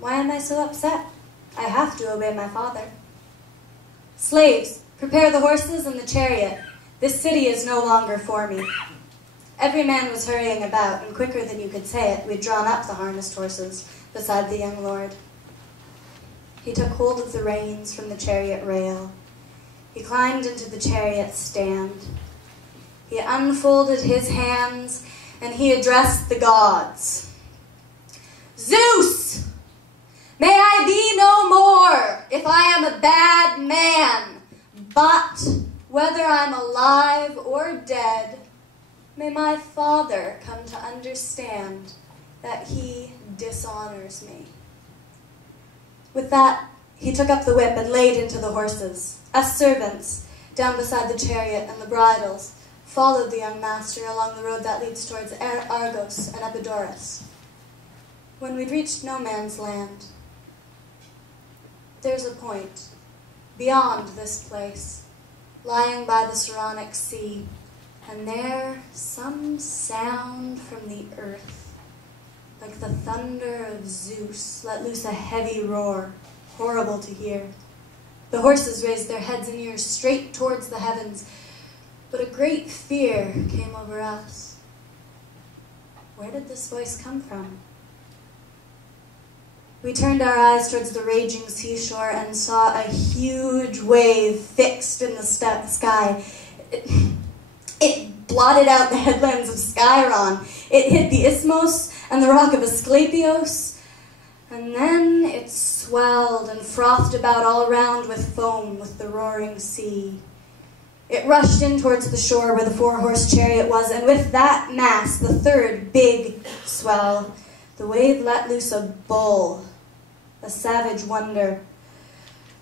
Why am I so upset? I have to obey my father. Slaves, prepare the horses and the chariot. This city is no longer for me. Every man was hurrying about, and quicker than you could say it, we'd drawn up the harnessed horses beside the young lord. He took hold of the reins from the chariot rail. He climbed into the chariot stand. He unfolded his hands, and he addressed the gods. Zeus! May I be no more if I am a bad man, but whether I'm alive or dead, may my father come to understand that he dishonors me. With that, he took up the whip and laid into the horses. Us servants, down beside the chariot and the bridles, followed the young master along the road that leads towards Argos and Epidaurus. When we'd reached no man's land, there's a point beyond this place, lying by the Saronic Sea, and there some sound from the earth, like the thunder of Zeus, let loose a heavy roar, horrible to hear. The horses raised their heads and ears straight towards the heavens, but a great fear came over us. Where did this voice come from? We turned our eyes towards the raging seashore and saw a huge wave fixed in the sky. It blotted out the headlands of Skyron. It hit the Isthmus and the rock of Asclepios, and then it swelled and frothed about all around with foam with the roaring sea. It rushed in towards the shore where the four-horse chariot was, and with that mass, the third big swell, the wave let loose a bull, a savage wonder.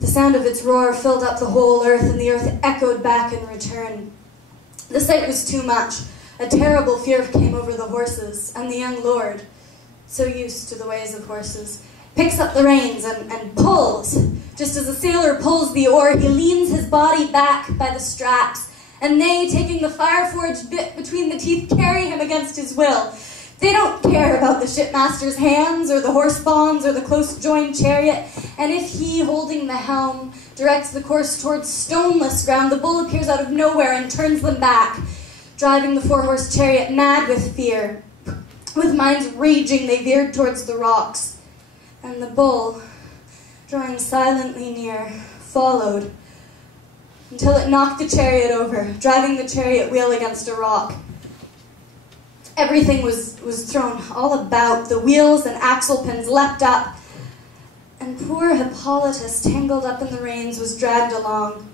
The sound of its roar filled up the whole earth, and the earth echoed back in return. The sight was too much. A terrible fear came over the horses, and the young lord, so used to the ways of horses, picks up the reins and pulls. Just as a sailor pulls the oar, he leans his body back by the straps, and they, taking the fire-forged bit between the teeth, carry him against his will. They don't care about the shipmaster's hands, or the horse bonds, or the close-joined chariot, and if he, holding the helm, directs the course towards stoneless ground, the bull appears out of nowhere and turns them back, driving the four-horse chariot mad with fear. With minds raging, they veered towards the rocks, and the bull, drawing silently near, followed, until it knocked the chariot over, driving the chariot wheel against a rock. Everything was thrown all about. The wheels and axle pins leapt up, and poor Hippolytus, tangled up in the reins, was dragged along,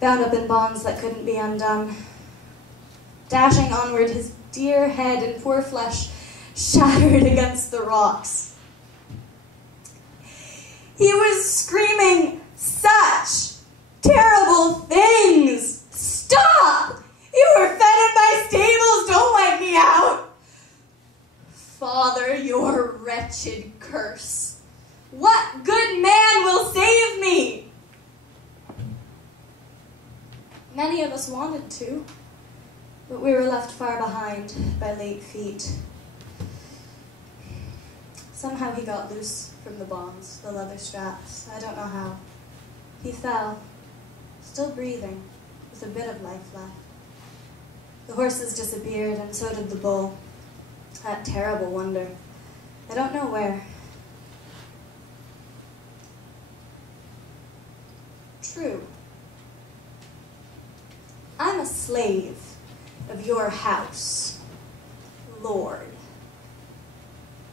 bound up in bonds that couldn't be undone. Dashing onward, his dear head and poor flesh shattered against the rocks. He was screaming such terrible things. Stop! You were fed in my stables, don't let me out! Father, your wretched curse. What good man will save me? Many of us wanted to, but we were left far behind by late feet. Somehow he got loose from the bonds, the leather straps. I don't know how. He fell, still breathing, with a bit of life left. The horses disappeared, and so did the bull. That terrible wonder. I don't know where. True. I'm a slave of your house, Lord.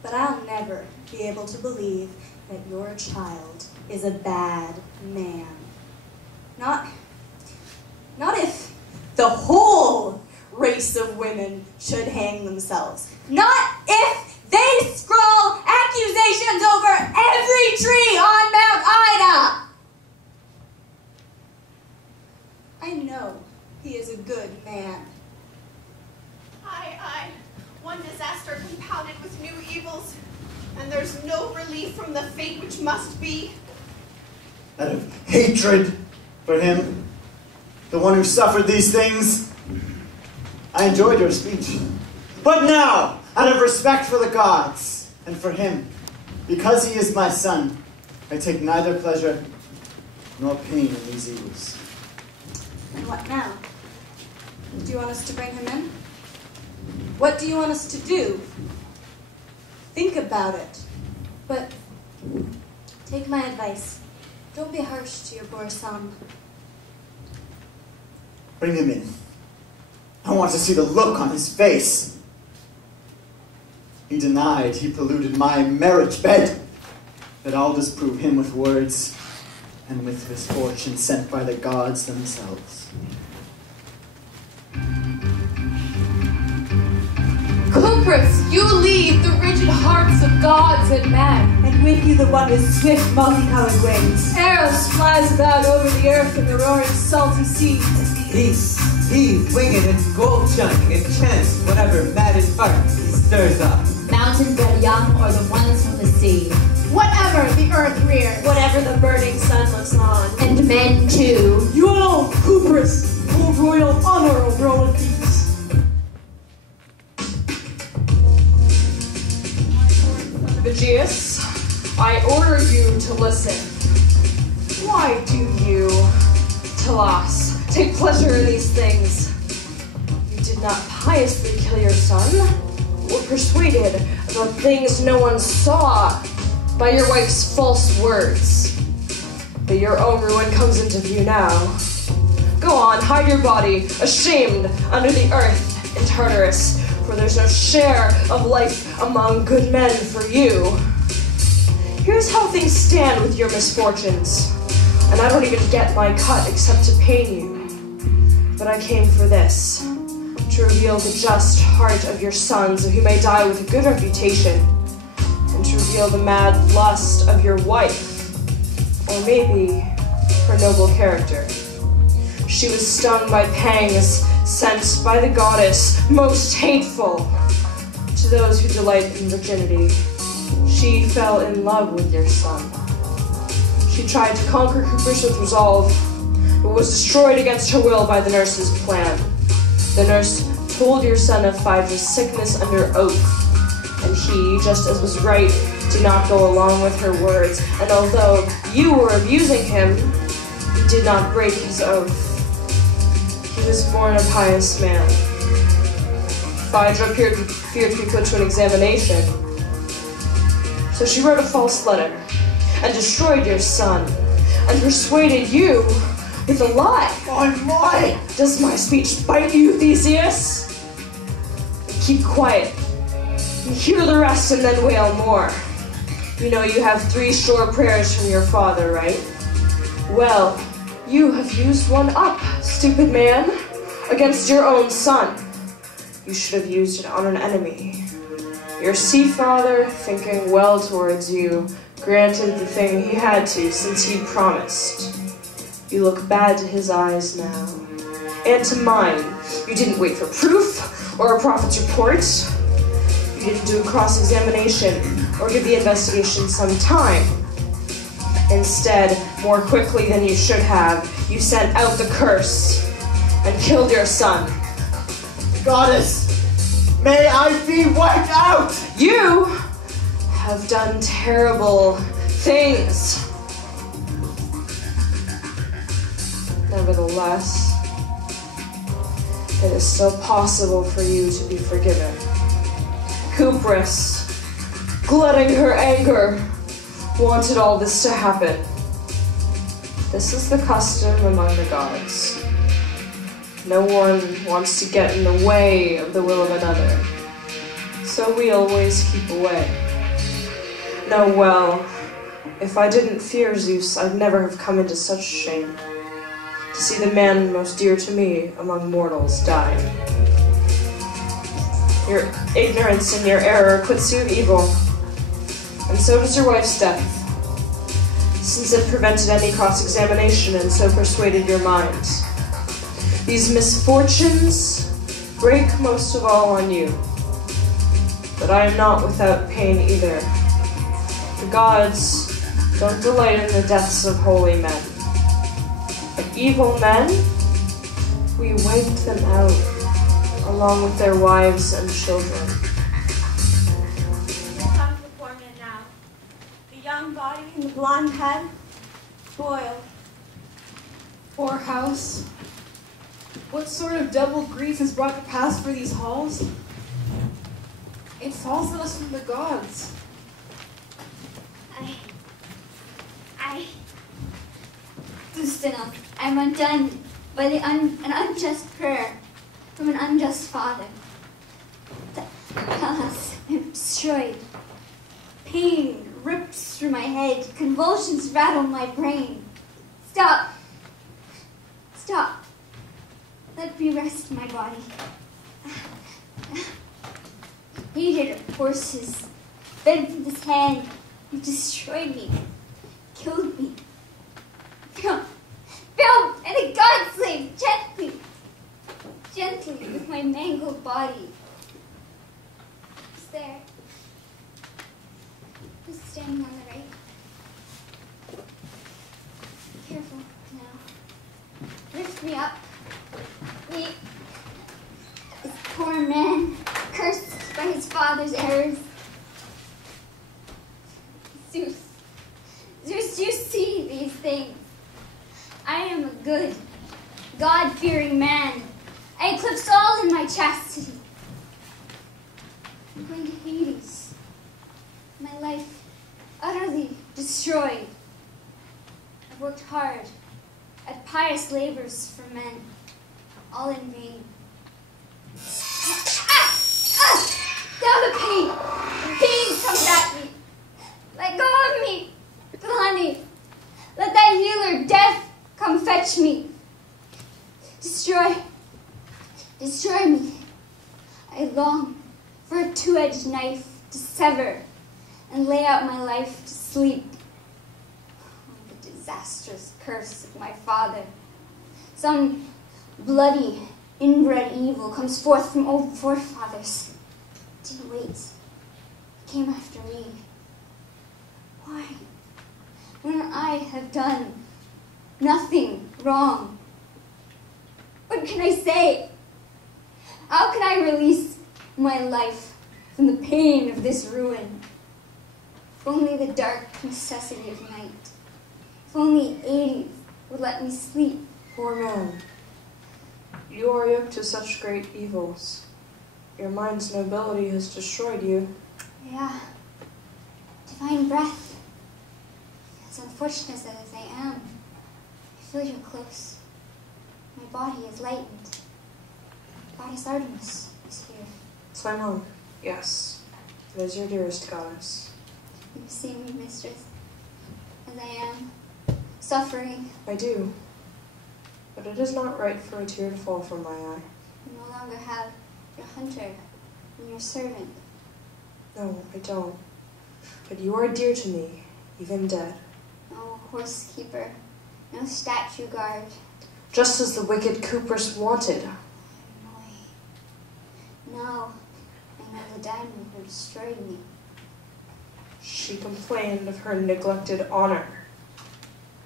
But I'll never be able to believe that your child is a bad man. Not if the whole race of women should hang themselves. Not if they scrawl accusations over every tree on Mount Ida. I know he is a good man. Aye. One disaster compounded with new evils, and there's no relief from the fate which must be. Out of hatred for him, the one who suffered these things, I enjoyed your speech. But now, out of respect for the gods and for him, Because he is my son, I take neither pleasure nor pain in these evils. And what now? Do you want us to bring him in? What do you want us to do? Think about it. But take my advice. Don't be harsh to your poor son. Bring him in. I want to see the look on his face. He denied he polluted my marriage bed, but I'll disprove him with words and with misfortune sent by the gods themselves. Hippolytus, you lead the rigid hearts of gods and men. And with you the one with swift multicolored wings. Eros flies about over the earth in the roaring salty seas. Peace, heave, winged and gold shining, and chance whatever maddened heart he stirs up. Mountain-bred young or the ones from the sea. Whatever the earth rears. Whatever the burning sun looks on. And men too. You alone, Hippolytus, full of royal honor of Roman peace. Aegeus, I order you to listen. Why do you, Telas, take pleasure in these things? You did not piously kill your son, or persuaded about things no one saw by your wife's false words. But your own ruin comes into view now. Go on, hide your body, ashamed, under the earth in Tartarus, for there's no share of life among good men for you. Here's how things stand with your misfortunes, and I don't even get my cut except to pain you. But I came for this, to reveal the just heart of your son so he may die with a good reputation, and to reveal the mad lust of your wife, or maybe her noble character. She was stung by pangs sent by the goddess, most hateful to those who delight in virginity. She fell in love with your son. She tried to conquer Hippolytus with resolve, but was destroyed against her will by the nurse's plan. The nurse told your son of Phaedra's sickness under oath, and he, just as was right, did not go along with her words, and although you were abusing him, he did not break his oath. He was born a pious man. Phaedra feared to be put to an examination, so she wrote a false letter and destroyed your son and persuaded you with a lie. My! Does my speech bite you, Theseus? Keep quiet. Hear the rest and then wail more. You know you have 3 sure prayers from your father, right? Well, you have used one up, stupid man, against your own son. You should have used it on an enemy. Your sea-father, thinking well towards you, granted the thing he had to since he promised. You look bad to his eyes now. And to mine. You didn't wait for proof or a prophet's report. You didn't do a cross-examination or give the investigation some time. Instead, more quickly than you should have, you sent out the curse and killed your son. Goddess, may I be wiped out! You have done terrible things. Nevertheless, it is still possible for you to be forgiven. Hippolytus, glutting her anger, wanted all this to happen. This is the custom among the gods. No one wants to get in the way of the will of another, so we always keep away. Know well, if I didn't fear Zeus, I'd never have come into such shame, to see the man most dear to me among mortals die. Your ignorance and your error puts you of evil, and so does your wife's death, since it prevented any cross-examination and so persuaded your mind. These misfortunes break most of all on you, but I am not without pain either. The gods don't delight in the deaths of holy men, but evil men, we wiped them out, along with their wives and children. We'll come to the poor man now. young body and the blonde head, boiled. Poor house. What sort of double grief is brought to pass for these halls? It falls on us from the gods. Justina, I'm undone by an unjust prayer from an unjust father. Alas, I'm destroyed. Pain rips through my head. Convulsions rattle my brain. Stop. Stop. Let me rest my body. Hated horses, fed from this hand. You destroyed me. Killed me. Bound and a god slave, gently with my mangled body. Who's there? Who's standing on the right? Careful now. Lift me up. Me, this poor man, cursed by his father's errors. Zeus, you see these things. I am a good, God-fearing man. I eclipse all in my chastity. I'm going to Hades. My life utterly destroyed. I've worked hard at pious labors for men, all in vain. Now the pain comes at me. Let go of me, Kalani. Let thy healer, death, come fetch me. Destroy me. I long for a two-edged knife to sever and lay out my life to sleep. Oh, the disastrous curse of my father. Some bloody, inbred evil comes forth from old forefathers. Didn't wait. Came after me. Why? When I have done nothing wrong. What can I say? How can I release my life from the pain of this ruin? If only the dark necessity of night. If only Hades would let me sleep. Poor man, you are yoked to such great evils. Your mind's nobility has destroyed you. Yeah. Divine breath. As unfortunate as I am, I feel you're close. My body is lightened. Goddess Artemis is here. Simon, yes, it is your dearest goddess. You see me, mistress, as I am, suffering. I do, but it is not right for a tear to fall from my eye. You no longer have your hunter and your servant. No, I don't. But you are dear to me, even dead. No horse keeper, no statue guard. Just as the wicked Cuprus wanted. No, I know the diamond who destroyed me. She complained of her neglected honor.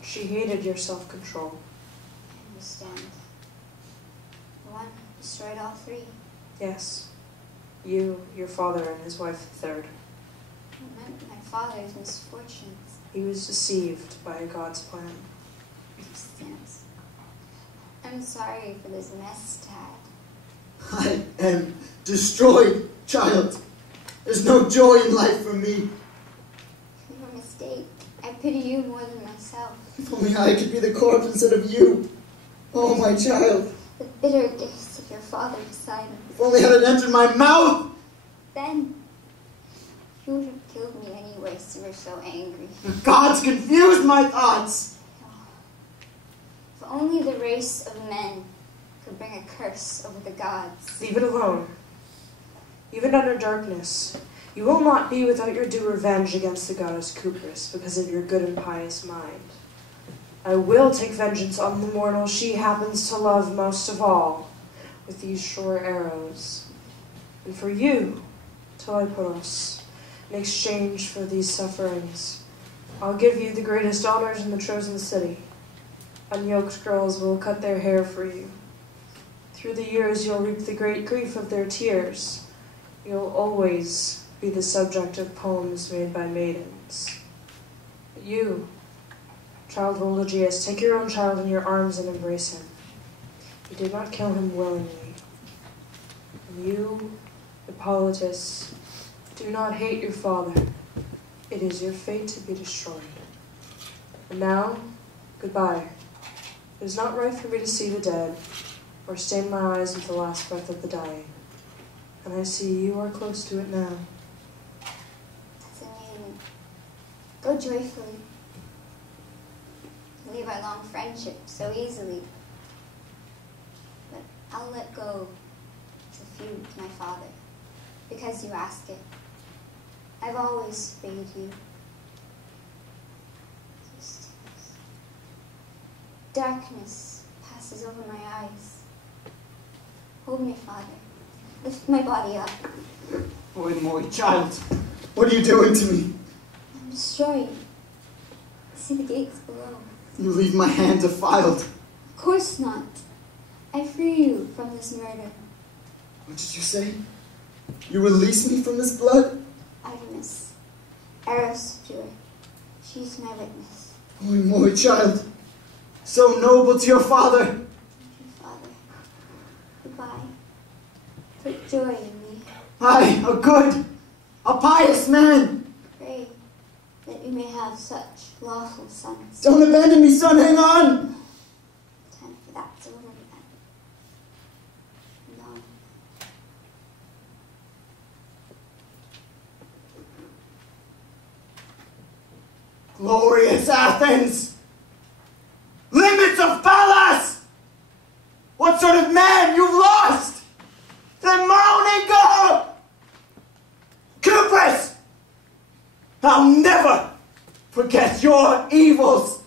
She hated your self-control. I understand. The one who destroyed all three. Yes. You, your father, and his wife the third. It meant my father's misfortunes. He was deceived by God's plan. Understands. I'm sorry for this mess, Dad. I am destroyed, child. There's no joy in life for me. Your mistake. I pity you more than myself. If only I could be the corpse instead of you. Oh, my child. The bitter gifts of your father beside me. If only I had entered my mouth. Then, you would have killed me anyway, so you were so angry. The gods confused my thoughts. If only the race of men could bring a curse over the gods. Leave it alone. Even under darkness, you will not be without your due revenge against the goddess Cuprus because of your good and pious mind. I will take vengeance on the mortal she happens to love most of all with these sure arrows. And for you, Hippolytus, in exchange for these sufferings, I'll give you the greatest honors in the chosen city. Unyoked girls will cut their hair for you. Through the years, you'll reap the great grief of their tears. You'll always be the subject of poems made by maidens. You, child of Olagius, take your own child in your arms and embrace him. You did not kill him willingly. And you, Hippolytus, do not hate your father. It is your fate to be destroyed. And now, goodbye. It is not right for me to see the dead, or stain my eyes with the last breath of the dying. And I see you are close to it now. As a maiden, go joyfully. Leave our long friendship so easily. But I'll let go to feud with my father, because you ask it. I've always obeyed you. Darkness passes over my eyes. Hold me, Father. Lift my body up. Boy, my child, what are you doing to me? I'm destroying. See the gates below. You leave my hand defiled. Of course not. I free you from this murder. What did you say? You release me from this blood? Artemis, Eros pure. She's my witness. Boy, my child, so noble to your father. Thank you, Father. Goodbye. Put joy in me. I, a good, a pious man. Pray that we may have such lawful sons. Don't abandon me, son, hang on. Time for that's over then. And on. Glorious Athens! Limits of Pallas! What sort of man you've lost? The moaning girl! Cupris! I'll never forget your evils!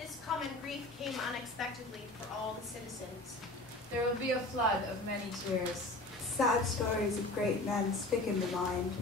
This common grief came unexpectedly for all the citizens. There will be a flood of many tears. Sad stories of great men stick in the mind.